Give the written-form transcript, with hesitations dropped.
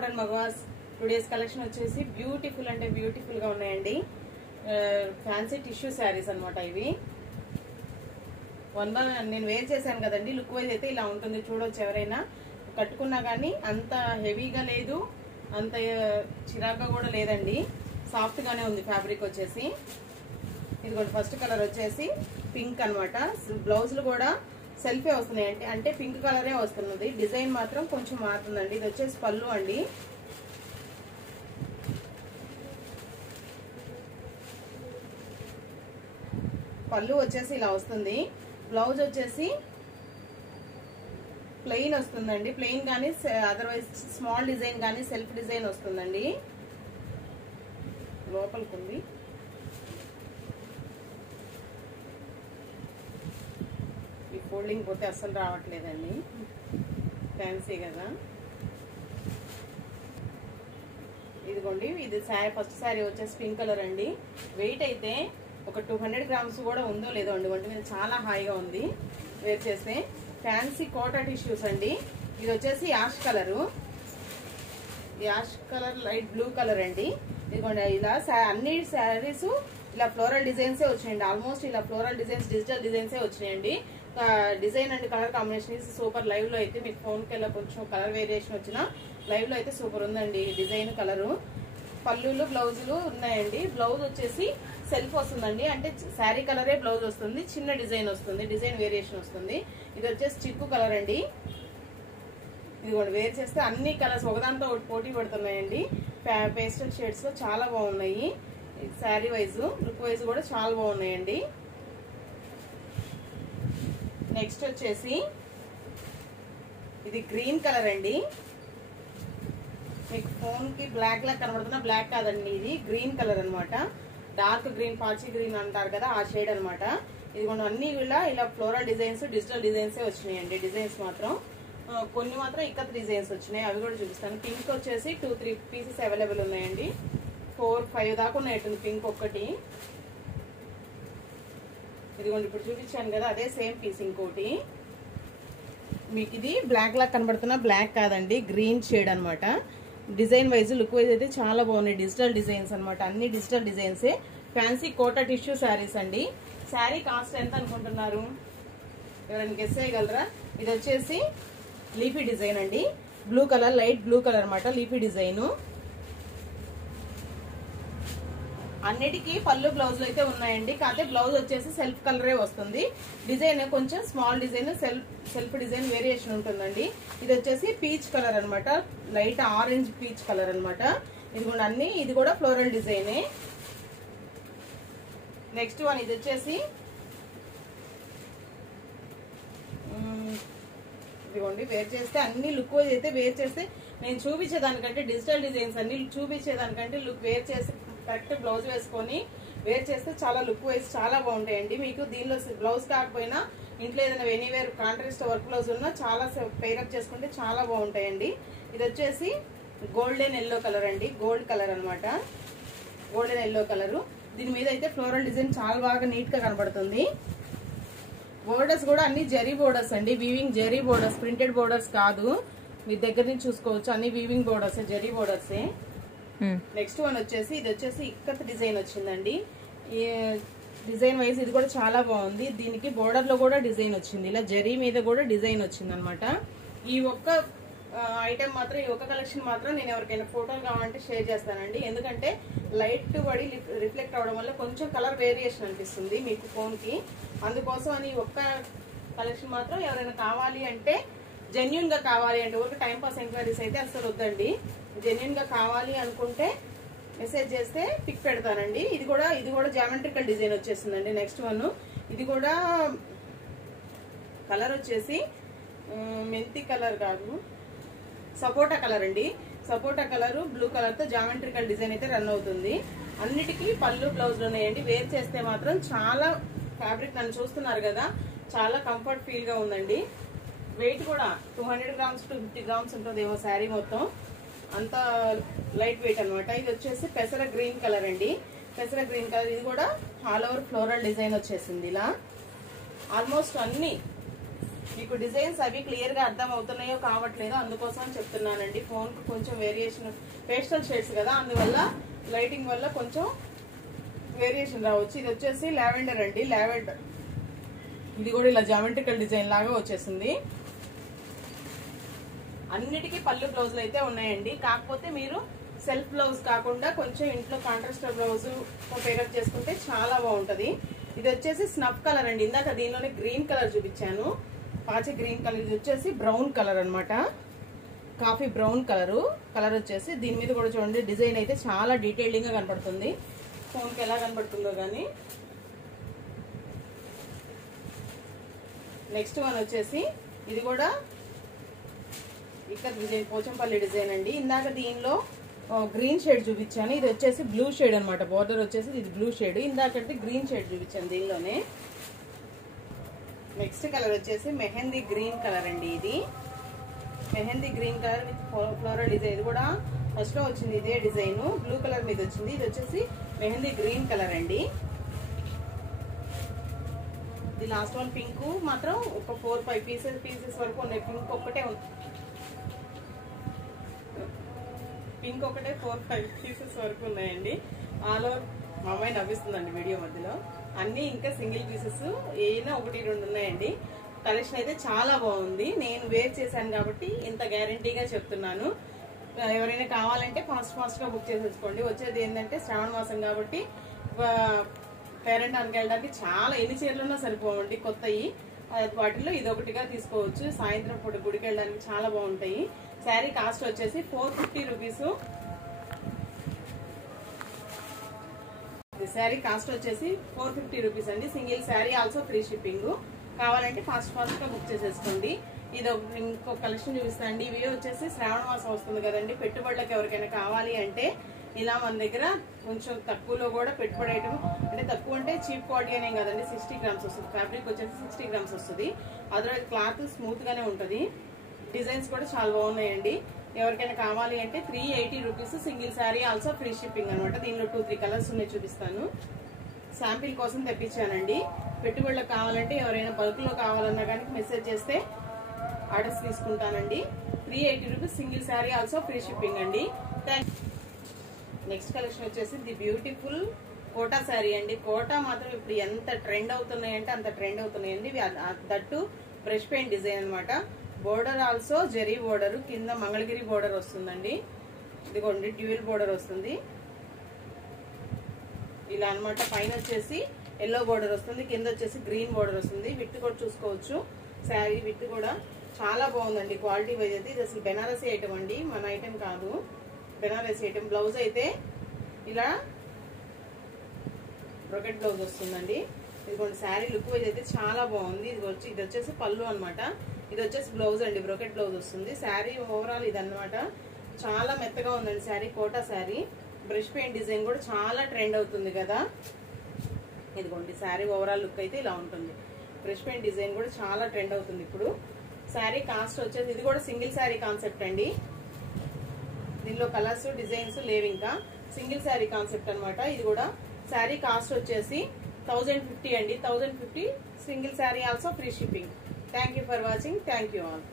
Modern మగవాస్ today's collection వచ్చేసి beautiful అంటే beautiful గా ఉన్నాయండి. ఫ్యాన్సీ టిష్యూ శారీస్ అన్నమాట ఇవి. నేను వేర్ చేశాను కదండి, లుక్ వైజ్ అయితే ఇలా ఉంటుంది. చూడొచ్చు, ఎవరైనా కట్టుకున్నా కానీ అంత హెవీగా లేదు, అంత చిరాగ్గా కూడా లేదండి. సాఫ్ట్ గానే ఉంది ఫ్యాబ్రిక్ వచ్చేసి. ఇదిగోండి ఫస్ట్ కలర్ వచ్చేసి పింక్ అనమాట. బ్లౌజులు కూడా సెల్ఫే వస్తున్నాయి, అంటే పింక్ కలరే వస్తున్నది. డిజైన్ మాత్రం కొంచెం మారుతుందండి. ఇది వచ్చేసి పళ్ళు అండి. పళ్ళు వచ్చేసి ఇలా వస్తుంది. బ్లౌజ్ వచ్చేసి ప్లెయిన్ వస్తుందండి. ప్లెయిన్ కానీ అదర్వైజ్ స్మాల్ డిజైన్ కానీ సెల్ఫ్ డిజైన్ వస్తుందండి. లోపలికి ఉంది. ఈ ఫోల్డింగ్ పోతే అస్సలు రావట్లేదండి, ఫ్యాన్సీ కదా. ఇదిగోండి, ఇది ఫస్ట్ శారీ వచ్చేసి పింక్ కలర్ అండి. వెయిట్ అయితే ఒక 200 గ్రామ్స్ కూడా ఉందో లేదో అండి. ఒంటి మీద చాలా హాయిగా ఉంది వేర్ చేస్తే. ఫ్యాన్సీ కోటా టిష్యూస్ అండి. ఇది వచ్చేసి ash colour, ash colour light blue colour అండి. ఇదిగోండి, ఇలా అన్ని శారీస్ ఇలా ఫ్లోరల్ డిజైన్సే వచ్చినాయండి. ఆల్మోస్ట్ ఇలా ఫ్లోరల్ డిజైన్స్, డిజిటల్ డిజైన్సే వచ్చినాయండి. Design and colour combination super. Live లో అయితే మీకు ఫోన్ కి కొంచెం కలర్ వేరియేషన్ వచ్చినా లైవ్ లో అయితే సూపర్ ఉందండి డిజైన్, కలరు. పళ్ళులు బ్లౌజులు ఉన్నాయండి. బ్లౌజ్ వచ్చేసి సెల్ఫ్ వస్తుందండి, అంటే శారీ కలరే బ్లౌజ్ వస్తుంది. చిన్న డిజైన్ వస్తుంది, డిజైన్ వేరియేషన్ వస్తుంది. ఇది వచ్చేసి చిక్కు కలర్ అండి. ఇది కూడా వేర్ చేస్తే అన్ని కలర్స్ ఒకదాంతో పోటీ పడుతున్నాయండి. పేస్టల్ షేడ్స్ లో చాలా బాగున్నాయి. శారీ వైజ్, లుక్ వైజ్ కూడా చాలా బాగున్నాయండి. నెక్స్ట్ వచ్చేసి ఇది గ్రీన్ కలర్ అండి. మీకు ఫోన్ కి బ్లాక్ లా కనబడుతున్నా, బ్లాక్ కాదండి, ఇది గ్రీన్ కలర్ అనమాట. డార్క్ గ్రీన్, పాచి గ్రీన్ అంటారు కదా, ఆ షేడ్ అనమాట. ఇది కూడా అన్ని ఇలా ఫ్లోరల్ డిజైన్స్, డిజిటల్ డిజైన్స్ వచ్చినాయండి. డిజైన్స్ మాత్రం కొన్ని మాత్రం ఇక్కత్ డిజైన్స్ వచ్చినాయి, అవి కూడా చూపిస్తాను. పింక్ వచ్చేసి 2-3 పీసెస్ అవైలబుల్ ఉన్నాయండి. 4-5 దాకా ఉన్నాయండి పింక్ ఒక్కటి. ఇదిగోండి ఇప్పుడు చూపించాను కదా, అదే సేమ్ పీస్ ఇంకోటి. మీకు ఇది బ్లాక్ లా కనబడుతున్నా, బ్లాక్ కాదండి, గ్రీన్ షేడ్ అనమాట. డిజైన్ వైజ్, లుక్ వైజ్ అయితే చాలా బాగున్నాయి. డిజిటల్ డిజైన్స్ అనమాట, అన్ని డిజిటల్ డిజైన్సే. ఫ్యాన్సీ కోటా టిష్యూ శారీస్ అండి. శారీ కాస్ట్ ఎంత అనుకుంటున్నారు? ఎవరైనా గెస్ చేయగలరా? ఇది వచ్చేసి లీఫీ డిజైన్ అండి. Blue colour, light blue colour అనమాట, లీఫీ డిజైన్. అన్నిటికీ పళ్ళు బ్లౌజులు అయితే ఉన్నాయండి. కాకపోతే బ్లౌజ్ వచ్చేసి సెల్ఫ్ కలరే వస్తుంది. డిజైన్ కొంచెం small design, self design variation ఉంటుందండి. ఇది వచ్చేసి పీచ్ కలర్ అనమాట, లైట్ ఆరెంజ్ పీచ్ కలర్ అనమాట. ఇది కూడా ఇది కూడా ఫ్లోరల్ డిజైనే. నెక్స్ట్ వన్ ఇది వచ్చేసి ఇదిగోండి, వేర్ చేస్తే అన్ని లుక్ వైజ్ అయితే వేర్ చేస్తే నేను చూపించేదానికంటే డిజిటల్ డిజైన్స్ అన్ని చూపించేదానికంటే వేర్ చేసి కరెక్ట్ బ్లౌజ్ వేసుకొని వేర్ చేస్తే చాలా లుక్ వైజ్ చాలా బాగుంటాయండి. మీకు దీనిలో బ్లౌజ్ కాకపోయినా ఇంట్లో ఏదైనా ఎనీవేర్ కాంట్రాస్ట్ వర్క్ బ్లౌజ్ ఉన్నా చాలా పేరప్ చేసుకుంటే చాలా బాగుంటాయండి. ఇది వచ్చేసి గోల్డెన్ ఎల్లో కలర్ అండి, గోల్డ్ కలర్ అనమాట, గోల్డెన్ ఎల్లో కలరు. దీని మీద అయితే ఫ్లోరల్ డిజైన్ చాలా బాగా నీట్ గా కనబడుతుంది. బోర్డర్స్ కూడా అన్ని జరీ బోర్డర్స్ అండి, weaving zari borders, printed borders కాదు. మీ దగ్గర నుంచి చూసుకోవచ్చు, అన్ని వీవింగ్ బోర్డర్స్, జరీ బోర్డర్సే. నెక్స్ట్ వన్ వచ్చేసి ఇది వచ్చేసి ఇక్కత్ డిజైన్ వచ్చిందండి. ఈ డిజైన్ వైజ్ ఇది కూడా చాలా బాగుంది. దీనికి బోర్డర్ లో కూడా డిజైన్ వచ్చింది, ఇలా జరీ మీద కూడా డిజైన్ వచ్చింది అనమాట. ఈ ఒక్క ఐటమ్ మాత్రం, ఈ ఒక్క కలెక్షన్ మాత్రం నేను ఎవరికైనా ఫోటోలు కావాలంటే షేర్ చేస్తానండి. ఎందుకంటే లైట్ పడి రిఫ్లెక్ట్ అవడం వల్ల కొంచెం కలర్ వేరియేషన్ అనిపిస్తుంది మీకు ఫోన్ కి. అందుకోసం అని ఒక్క కలెక్షన్ మాత్రం ఎవరైనా కావాలి అంటే, జెన్యున్ గా కావాలి అంటే, ఊరికి టైం పాస్ ఎంక్వైరీస్ అయితే అసలు వద్దండి. జెన్యున్ గా కావాలి అనుకుంటే మెసేజ్ చేస్తే పిక్ పెడతానండి. ఇది కూడా జామెట్రికల్ డిజైన్ వచ్చేసిందండి. నెక్స్ట్ వన్ ఇది కూడా కలర్ వచ్చేసి మెంతి కలర్ కాదు, సపోటా కలర్ అండి. సపోటా కలర్ బ్లూ కలర్ తో జామెట్రికల్ డిజైన్ అయితే రన్ అవుతుంది. అన్నిటికీ పళ్ళు బ్లౌజ్ ఉన్నాయండి. వేర్ చేస్తే మాత్రం చాలా ఫ్యాబ్రిక్, నన్ను చూస్తున్నారు కదా, చాలా కంఫర్ట్ ఫీల్ గా ఉందండి. వెయిట్ కూడా 200 గ్రామ్స్ 250 గ్రామ్స్ ఉంటుందేమో శారీ మొత్తం, అంత లైట్ వెయిట్ అనమాట. ఇది వచ్చేసి పెసర గ్రీన్ కలర్ అండి, పెసర గ్రీన్ కలర్. ఇది కూడా ఆల్ ఓవర్ ఫ్లోరల్ డిజైన్ వచ్చేసింది. ఇలా ఆల్మోస్ట్ అన్ని మీకు డిజైన్స్ అవి క్లియర్ గా అర్థం అవుతున్నాయో కావట్లేదో అందుకోసం చెప్తున్నానండి. ఫోన్ కు కొంచెం వేరియేషన్, పేస్టల్ షేడ్స్ కదా, అందువల్ల లైటింగ్ వల్ల కొంచెం వేరియేషన్ రావచ్చు. ఇది వచ్చేసి లావెండర్ అండి, లావెండర్. ఇది కూడా ఇలా జామెట్రికల్ డిజైన్ లాగా వచ్చేసింది. అన్నిటికీ పళ్ళు బ్లౌజులు అయితే ఉన్నాయండి. కాకపోతే మీరు సెల్ఫ్ బ్లౌజ్ కాకుండా కొంచెం ఇంట్లో కాంట్రాస్ట్ బ్లౌజ్ పేరప్ చేసుకుంటే చాలా బాగుంటది. ఇది వచ్చేసి స్నఫ్ కలర్ అండి. ఇందాక దీనిలోనే గ్రీన్ కలర్ చూపించాను, పాచి గ్రీన్ కలర్. ఇది వచ్చేసి బ్రౌన్ కలర్ అన్నమాట, కాఫీ బ్రౌన్ కలర్ వచ్చేసి. దీని మీద కూడా చూడండి డిజైన్ అయితే చాలా డీటెయిలింగ్ గా కనపడుతుంది. ఫోన్ కి ఎలా కనపడుతుందో గానీ. నెక్స్ట్ వన్ వచ్చేసి ఇది కూడా ఇక్కడ డిజైన్, పోచంపల్లి డిజైన్ అండి. ఇందాక దీనిలో గ్రీన్ షేడ్ చూపించాను, ఇది వచ్చేసి బ్లూ షేడ్ అనమాట. బోర్డర్ వచ్చేసి ఇది బ్లూ షేడ్, ఇందాకంటే గ్రీన్ షేడ్ చూపించాను దీనిలోనే. నెక్స్ట్ కలర్ వచ్చేసి మెహందీ గ్రీన్ కలర్ అండి. ఇది mehndi green colour with floral design. ఇది కూడా ఫస్ట్ లో వచ్చింది ఇదే డిజైన్, బ్లూ కలర్ మీద వచ్చింది. ఇది వచ్చేసి మెహందీ గ్రీన్ కలర్ అండి. ఇది లాస్ట్ వన్ పింక్ మాత్రం ఒక 4-5 పీసెస్ వరకు ఉన్నాయి. పింక్ ఒక్కటే ఉంది, పింక్ ఒకటే 4-5 పీసెస్ వరకు ఉన్నాయండి. ఆల్ ఓవర్ మా అమ్మాయి నవ్విస్తుందండి వీడియో మధ్యలో. అన్ని ఇంకా సింగిల్ పీసెస్ ఏదైనా 1-2 ఉన్నాయండి. కలెక్షన్ అయితే చాలా బాగుంది. నేను వేర్ చేశాను కాబట్టి ఇంత గ్యారంటీగా చెప్తున్నాను. ఎవరైనా కావాలంటే ఫాస్ట్ గా బుక్ చేసేసుకోండి. వచ్చేది ఏంటంటే శ్రావణ మాసం కాబట్టి పేరెంట్ అనికి వెళ్ళడానికి చాలా ఎన్ని చీరలున్నా సరిపోవండి కొత్తవి. వాటిలో ఇదొకటిగా తీసుకోవచ్చు. సాయంత్రం పూట గుడికి వెళ్ళడానికి చాలా బాగుంటాయి. శారీ కాస్ట్ వచ్చేసి 450 రూపీస్. శారీ కాస్ట్ వచ్చేసి 450 రూపీస్ అండి. Single sari also free shipping. కావాలంటే ఫాస్ట్ గా బుక్ చేసేసుకోండి. ఇది ఇంకో కలెక్షన్ చూపిస్తానండి. ఇవి వచ్చేసి శ్రావణ మాసం వస్తుంది కదండి, పెట్టుబడులకు ఎవరికైనా కావాలి అంటే ఇలా మన దగ్గర కొంచెం తక్కువలో కూడా పెట్టుబడి ఐటమ్, అంటే తక్కువ అంటే చీప్ క్వాలిటీ అనే కదండి. 60 గ్రామ్స్ వస్తుంది. ఫ్యాబ్రిక్ వచ్చేసి 60 గ్రామ్స్ వస్తుంది. అదర్ క్లాత్ స్మూత్ గానే ఉంటది. డిజైన్స్ కూడా చాలా బాగున్నాయండి. ఎవరికైనా కావాలి అంటే 380 rupees. Single sari also free shipping అనమాట. దీనిలో 2-3 కలర్స్ ఉన్నాయి, చూపిస్తాను. శాంపిల్ కోసం తెప్పించానండి. పెట్టుబడులకు కావాలంటే ఎవరైనా బల్క్ లో కావాలన్నా కానీ మెసేజ్ చేస్తే ఆర్డర్స్ తీసుకుంటానండి. 380 rupees. Single sari also free shipping అండి. నెక్స్ట్ కలెక్షన్ వచ్చేసి ది బ్యూటిఫుల్ కోటా శారీ అండి. కోటా మాత్రం ఇప్పుడు ఎంత ట్రెండ్ అవుతున్నాయంటే అంత ట్రెండ్ అవుతున్నాయండి. దట్టు బ్రష్ పెయింట్ డిజైన్ అనమాట. బోర్డర్ ఆల్సో జరీ బోర్డర్, కింద మంగళగిరి బోర్డర్ వస్తుందండి. ఇదిగోండి డ్యూయల్ బోర్డర్ వస్తుంది ఇలా అనమాట. పైన వచ్చేసి ఎల్లో బోర్డర్ వస్తుంది, కింద వచ్చేసి గ్రీన్ బోర్డర్ వస్తుంది. విత్ కూడా చూసుకోవచ్చు. శారీ విత్ కూడా చాలా బాగుందండి క్వాలిటీ వైజ్ అయితే. ఇది అసలు బెనారసీ ఐటమ్ అండి, మన ఐటమ్ కాదు, బెనారసీ ఐటమ్. బ్లౌజ్ అయితే ఇలా బ్రోకెట్ బ్లౌజ్ వస్తుందండి. ఇదిగోండి శారీ లుక్ వైజ్ అయితే చాలా బాగుంది. ఇది వచ్చేసి పళ్ళు అనమాట. ఇది వచ్చేసి బ్లౌజ్ అండి, బ్రోకెట్ బ్లౌజ్ వస్తుంది. శారీ ఓవరాల్ ఇది అనమాట. చాలా మెత్తగా ఉందండి sari, Kota sari. Brush paint design కూడా చాలా ట్రెండ్ అవుతుంది కదా. ఇదిగోండి శారీ ఓవరాల్ లుక్ అయితే ఇలా ఉంటుంది. బ్రష్ పెయింట్ డిజైన్ కూడా చాలా ట్రెండ్ అవుతుంది ఇప్పుడు. శారీ కాస్ట్ వచ్చేసి ఇది కూడా సింగిల్ శారీ కాన్సెప్ట్ అండి. దీనిలో కలర్స్ డిజైన్స్ లేవు, ఇంకా సింగిల్ శారీ కాన్సెప్ట్ అనమాట. ఇది కూడా శారీ కాస్ట్ వచ్చేసి 1050 అండి. 1050 single sari also free shipping. Thank you for watching. Thank you all.